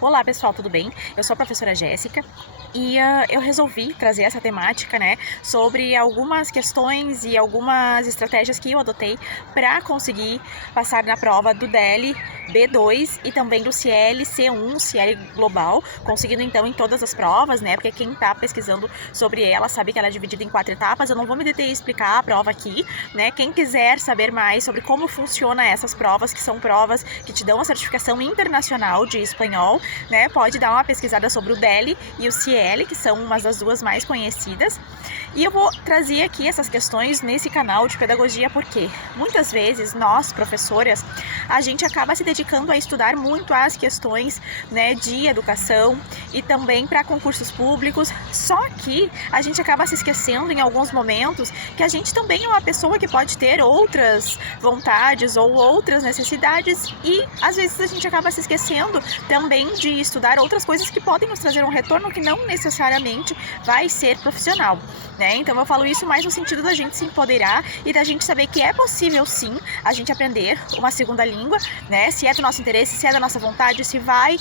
Olá pessoal, tudo bem? Eu sou a professora Jéssica e eu resolvi trazer essa temática, né, sobre algumas questões e algumas estratégias que eu adotei para conseguir passar na prova do DEL B2 e também do CIEL C1, CIEL Global, conseguindo então em todas as provas, né, porque quem está pesquisando sobre ela sabe que ela é dividida em 4 etapas. Eu não vou me deter a explicar a prova aqui, né, quem quiser saber mais sobre como funciona essas provas, que são provas que te dão a certificação internacional de espanhol, né, pode dar uma pesquisada sobre o DEL e o CIEL, que são umas das duas mais conhecidas. E eu vou trazer aqui essas questões nesse canal de pedagogia porque muitas vezes nós, professoras, a gente acaba se dedicando a estudar muito as questões, né, de educação e também para concursos públicos, só que a gente acaba se esquecendo em alguns momentos que a gente também é uma pessoa que pode ter outras vontades ou outras necessidades e às vezes a gente acaba se esquecendo também de estudar outras coisas que podem nos trazer um retorno que não necessariamente vai ser profissional, né? Então eu falo isso mais no sentido da gente se empoderar e da gente saber que é possível sim a gente aprender uma segunda língua, né? Se é do nosso interesse, se é da nossa vontade, se vai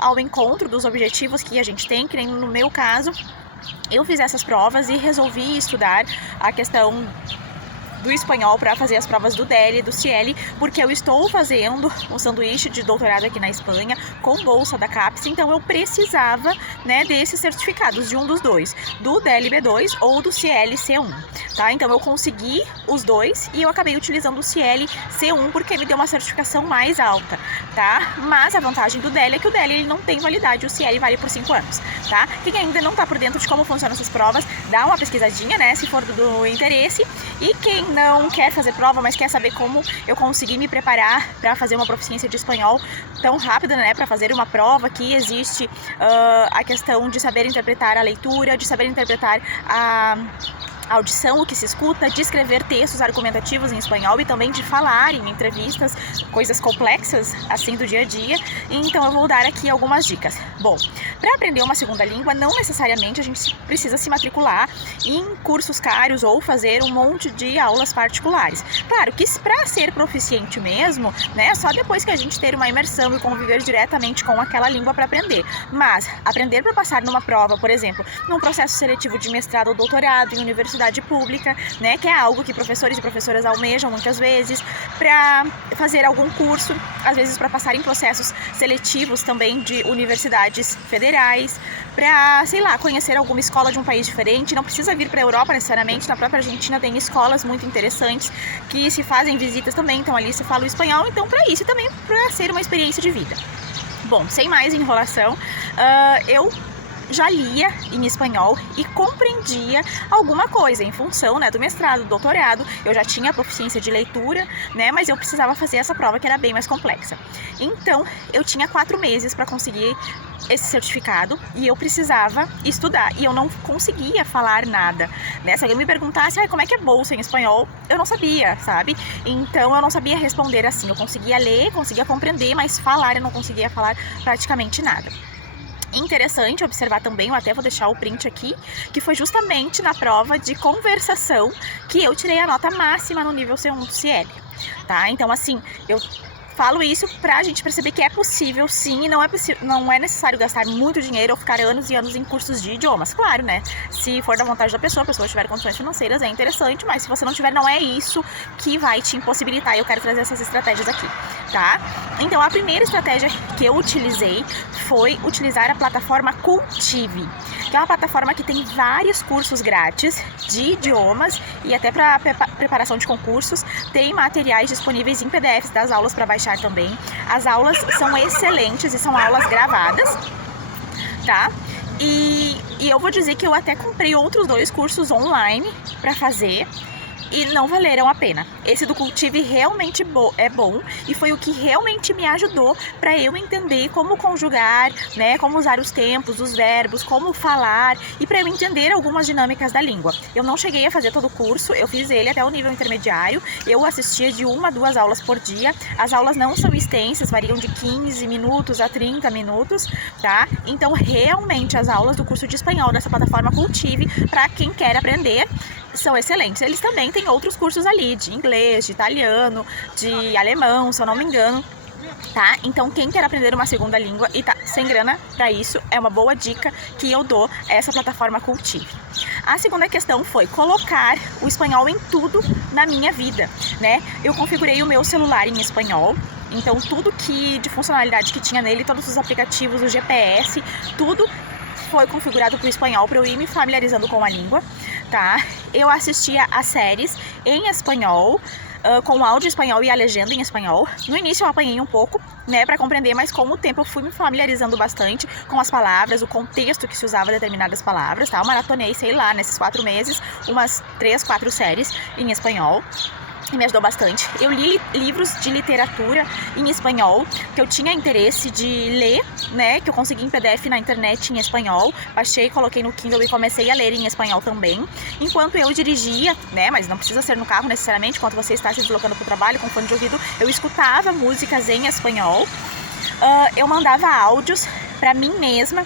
ao encontro dos objetivos que a gente tem, que nem no meu caso, eu fiz essas provas e resolvi estudar a questão do espanhol para fazer as provas do DEL e do CIEL, porque eu estou fazendo um sanduíche de doutorado aqui na Espanha com bolsa da CAPES, então eu precisava, né, desses certificados, de um dos dois, do DEL B2 ou do CIEL C1, tá? Então eu consegui os dois e eu acabei utilizando o CIEL C1 porque me deu uma certificação mais alta, tá? Mas a vantagem do DEL é que o DEL ele não tem validade, o CIEL vale por 5 anos, tá? Quem ainda não tá por dentro de como funcionam essas provas, dá uma pesquisadinha, né, se for do interesse, e quem não quer fazer prova, mas quer saber como eu consegui me preparar para fazer uma proficiência de espanhol tão rápida, né, para fazer uma prova que existe a questão de saber interpretar a leitura, de saber interpretar a audição, o que se escuta, de escrever textos argumentativos em espanhol e também de falar em entrevistas, coisas complexas assim do dia a dia. Então eu vou dar aqui algumas dicas. Bom, para aprender uma segunda língua, não necessariamente a gente precisa se matricular em cursos caros ou fazer um monte de aulas particulares. Claro que para ser proficiente mesmo, né, só depois que a gente ter uma imersão e conviver diretamente com aquela língua para aprender. Mas aprender para passar numa prova, por exemplo, num processo seletivo de mestrado ou doutorado em universidade pública, né, que é algo que professores e professoras almejam muitas vezes, para fazer algum curso, às vezes para passar em processos seletivos também de universidades federais, para, sei lá, conhecer alguma escola de um país diferente. Não precisa vir para a Europa necessariamente, na própria Argentina tem escolas muito interessantes que se fazem visitas também, então ali se fala o espanhol, então para isso e também para ser uma experiência de vida. Bom, sem mais enrolação, eu já lia em espanhol e compreendia alguma coisa em função, né, do mestrado, do doutorado. Eu já tinha a proficiência de leitura, né, mas eu precisava fazer essa prova que era bem mais complexa. Então, eu tinha 4 meses para conseguir esse certificado e eu precisava estudar e eu não conseguia falar nada, né? Se alguém me perguntasse, como é que é bolsa em espanhol, eu não sabia, sabe? Então eu não sabia responder assim. Eu conseguia ler, conseguia compreender, mas falar eu não conseguia falar praticamente nada. Interessante observar também, eu até vou deixar o print aqui, que foi justamente na prova de conversação que eu tirei a nota máxima no nível C1 do CIEL, tá? Então, assim, eu falo isso pra gente perceber que é possível sim, e não é necessário gastar muito dinheiro ou ficar anos e anos em cursos de idiomas. Claro, né? Se for da vontade da pessoa, a pessoa tiver condições financeiras, é interessante, mas se você não tiver, não é isso que vai te impossibilitar. E eu quero trazer essas estratégias aqui, tá? Então, a primeira estratégia que eu utilizei foi utilizar a plataforma Cultive, que é uma plataforma que tem vários cursos grátis de idiomas e até para preparação de concursos. Tem materiais disponíveis em PDFs das aulas para baixar também. As aulas são excelentes e são aulas gravadas, tá? E eu vou dizer que eu até comprei outros 2 cursos online para fazer e não valeram a pena. Esse do Cultive realmente é bom e foi o que realmente me ajudou para eu entender como conjugar, né, como usar os tempos, os verbos, como falar e para eu entender algumas dinâmicas da língua. Eu não cheguei a fazer todo o curso, eu fiz ele até o nível intermediário, eu assistia de 1 a 2 aulas por dia. As aulas não são extensas, variam de 15 minutos a 30 minutos, tá? Então realmente as aulas do curso de espanhol dessa plataforma Cultive, para quem quer aprender, são excelentes. Eles também têm outros cursos ali, de inglês, de italiano, de alemão, se eu não me engano. tá? Então, quem quer aprender uma segunda língua e tá sem grana para isso, é uma boa dica que eu dou a essa plataforma Cultive. A segunda questão foi colocar o espanhol em tudo na minha vida, né? Eu configurei o meu celular em espanhol, então tudo que de funcionalidade que tinha nele, todos os aplicativos, o GPS, tudo foi configurado para o espanhol, para eu ir me familiarizando com a língua, tá? Eu assistia a séries em espanhol, com o áudio em espanhol e a legenda em espanhol. No início eu apanhei um pouco, né, para compreender, mas com o tempo eu fui me familiarizando bastante com as palavras, o contexto que se usava determinadas palavras, tá? Eu maratonei, sei lá, nesses 4 meses, umas 3, 4 séries em espanhol. E me ajudou bastante. Eu li livros de literatura em espanhol, que eu tinha interesse de ler, né, que eu consegui em PDF na internet em espanhol, baixei, coloquei no Kindle e comecei a ler em espanhol também, enquanto eu dirigia, né, mas não precisa ser no carro necessariamente, enquanto você está se deslocando para o trabalho com fone de ouvido, eu escutava músicas em espanhol, eu mandava áudios para mim mesma,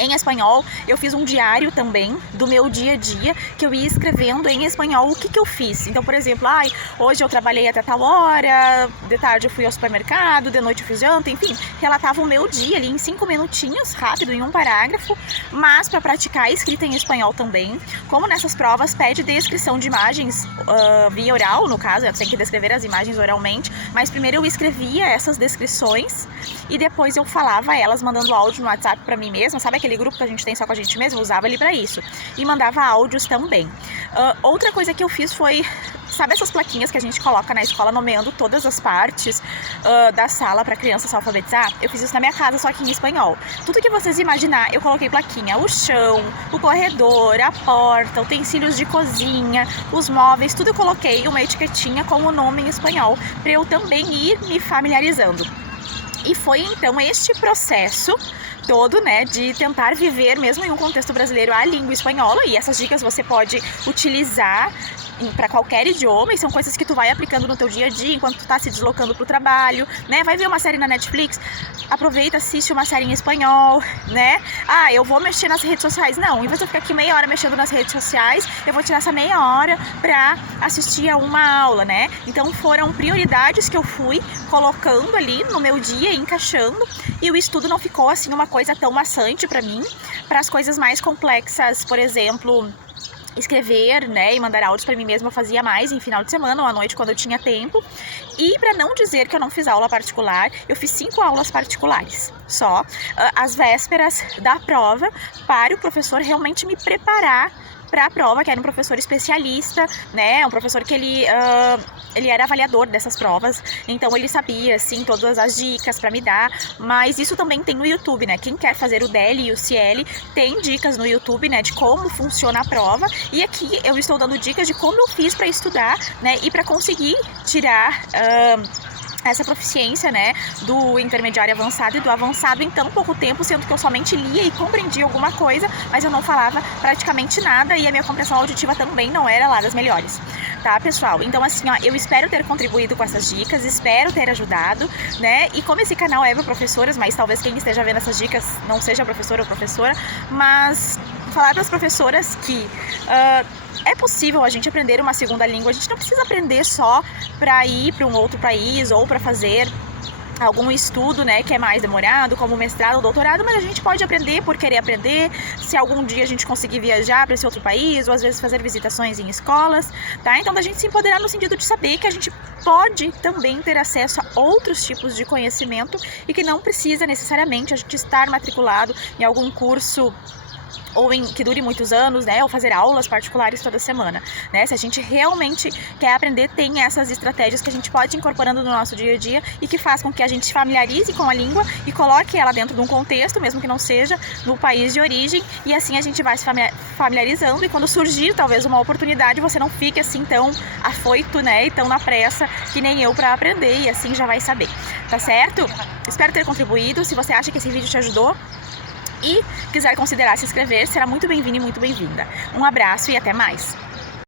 em espanhol. Eu fiz um diário também do meu dia a dia, que eu ia escrevendo em espanhol o que eu fiz. Então, por exemplo, hoje eu trabalhei até tal hora, de tarde eu fui ao supermercado, de noite eu fiz janta, enfim, relatava o meu dia ali em 5 minutinhos, rápido, em um parágrafo, mas para praticar a escrita em espanhol também. Como nessas provas pede descrição de imagens via oral, no caso, eu tenho que descrever as imagens oralmente, mas primeiro eu escrevia essas descrições e depois eu falava elas, mandando áudio no WhatsApp para mim mesma, sabe aquele grupo que a gente tem só com a gente mesmo? Eu usava ele para isso. E mandava áudios também. Outra coisa que eu fiz foi, sabe essas plaquinhas que a gente coloca na escola nomeando todas as partes da sala para criança se alfabetizar? Eu fiz isso na minha casa, só que em espanhol. Tudo que vocês imaginar, eu coloquei plaquinha. O chão, o corredor, a porta, utensílios de cozinha, os móveis, tudo eu coloquei uma etiquetinha com o nome em espanhol, para eu também ir me familiarizando. E foi então este processo todo, né, de tentar viver mesmo em um contexto brasileiro a língua espanhola, e essas dicas você pode utilizar para qualquer idioma, e são coisas que tu vai aplicando no teu dia a dia enquanto tu tá se deslocando pro trabalho, né? Vai ver uma série na Netflix, aproveita, assiste uma série em espanhol, né? Eu vou mexer nas redes sociais. Não, em vez de eu ficar aqui meia hora mexendo nas redes sociais, eu vou tirar essa meia hora pra assistir a uma aula, né? Então foram prioridades que eu fui colocando ali no meu dia, encaixando, e o estudo não ficou assim uma coisa tão maçante pra mim. Para as coisas mais complexas, por exemplo, escrever, né, e mandar áudios para mim mesma, eu fazia mais em final de semana ou à noite quando eu tinha tempo. E para não dizer que eu não fiz aula particular, eu fiz 5 aulas particulares só, às vésperas da prova, para o professor realmente me preparar para a prova, que era um professor especialista, né, um professor que ele era avaliador dessas provas, então ele sabia, assim, todas as dicas para me dar, mas isso também tem no YouTube, né, quem quer fazer o DEL e o CIEL tem dicas no YouTube, né, de como funciona a prova, e aqui eu estou dando dicas de como eu fiz para estudar, né, e para conseguir tirar essa proficiência, né, do intermediário avançado e do avançado em tão pouco tempo, sendo que eu somente lia e compreendia alguma coisa, mas eu não falava praticamente nada, e a minha compreensão auditiva também não era lá das melhores, tá, pessoal? Então, assim, eu espero ter contribuído com essas dicas, espero ter ajudado, né, e como esse canal é para professoras, mas talvez quem esteja vendo essas dicas não seja professor ou professora, mas falar para as professoras que é possível a gente aprender uma segunda língua, a gente não precisa aprender só para ir para um outro país ou para fazer algum estudo, né, que é mais demorado, como mestrado ou doutorado, mas a gente pode aprender por querer aprender, se algum dia a gente conseguir viajar para esse outro país, ou às vezes fazer visitações em escolas, tá? Então, da gente se empoderar no sentido de saber que a gente pode também ter acesso a outros tipos de conhecimento e que não precisa necessariamente a gente estar matriculado em algum curso ou que dure muitos anos, né, ou fazer aulas particulares toda semana, né? Se a gente realmente quer aprender, tem essas estratégias que a gente pode ir incorporando no nosso dia a dia e que faz com que a gente familiarize com a língua e coloque ela dentro de um contexto, mesmo que não seja no país de origem, e assim a gente vai se familiarizando, e quando surgir talvez uma oportunidade, você não fique assim tão afoito, né, e tão na pressa que nem eu para aprender, e assim já vai saber, tá certo? Espero ter contribuído. Se você acha que esse vídeo te ajudou e quiser considerar se inscrever, será muito bem-vindo e muito bem-vinda. Um abraço e até mais!